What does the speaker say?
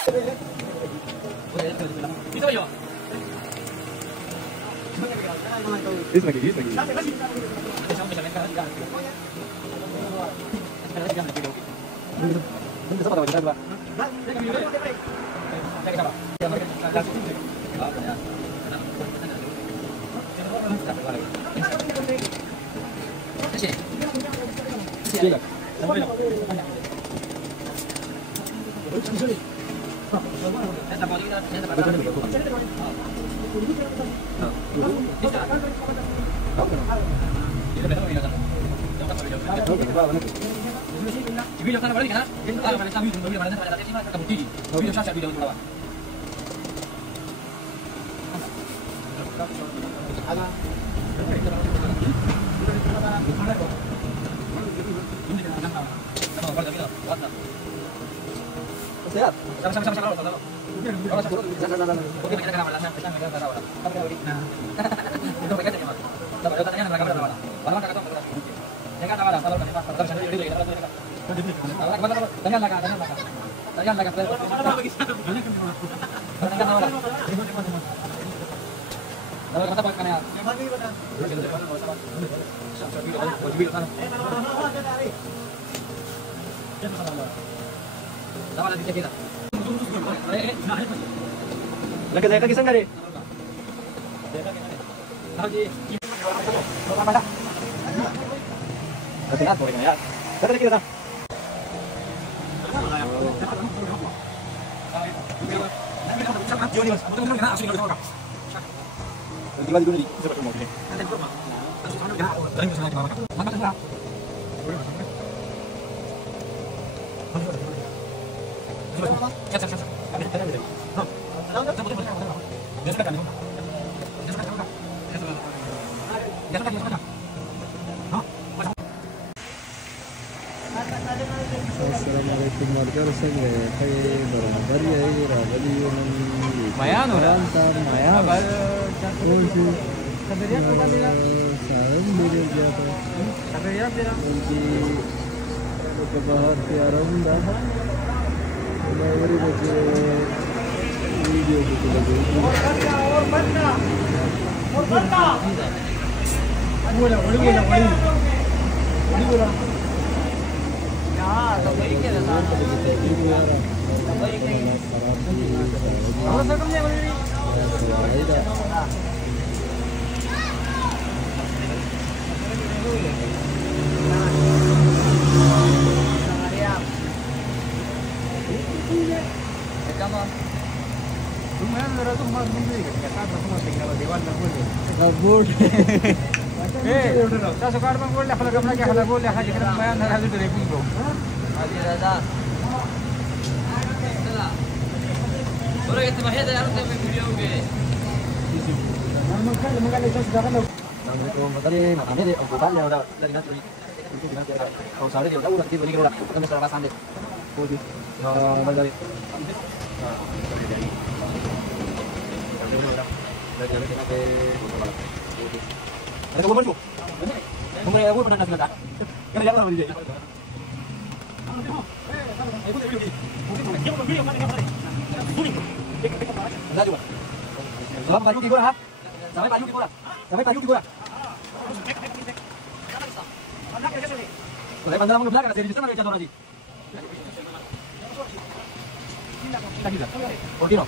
Itu yo. Is lagi. Video sana balik kan? Ah, balik kami dulu balik pada tadi mana kamu tidi. Video saya video lawan. Sehat. Sama-sama. Oke, kita kenal alasan kita enggak tahu lah. Itu mereka tanya, Mas. Coba tanya mereka berapa lama. Lama enggak tahu berapa. Ya kan ada kalau kita terus sendiri kita tahu. Tanya lagi. Lalu kata pakai kanal. Kita. Lagi kisah enggak, Dek? Kasih boleh ya. Kita kita. Assalamualaikum warga saya barangkali ya rabali Mayan udah. Mayan. Salam diri jatuh. Nanti ke bawah tiara dah. Beri baca video itu lagi. Saya suka orang boleh kalau kamu lagi kalau boleh haji kita main harus dari pinggul. Haji Raza. Boleh kita bahas dari harus sampai video ke. Mangkal itu sudah kan. Assalamualaikum. Tadi makannya di Oguban ya udah dari nanti. Itu gimana kira? Kalau sore dia udah kita beli kira. Kita mesti rasakan deh. Oh, di. Dari. Ada kabar tu? Kemarin aku pernah nasi letak. Kan dia orang dia. Ada juga. Sampai pagi kita ha? Sampai pagi kita. Sampai pagi kita. Kalau bandar mau belakang dari sana ada jadwal lagi. Lagi dah. Ordino.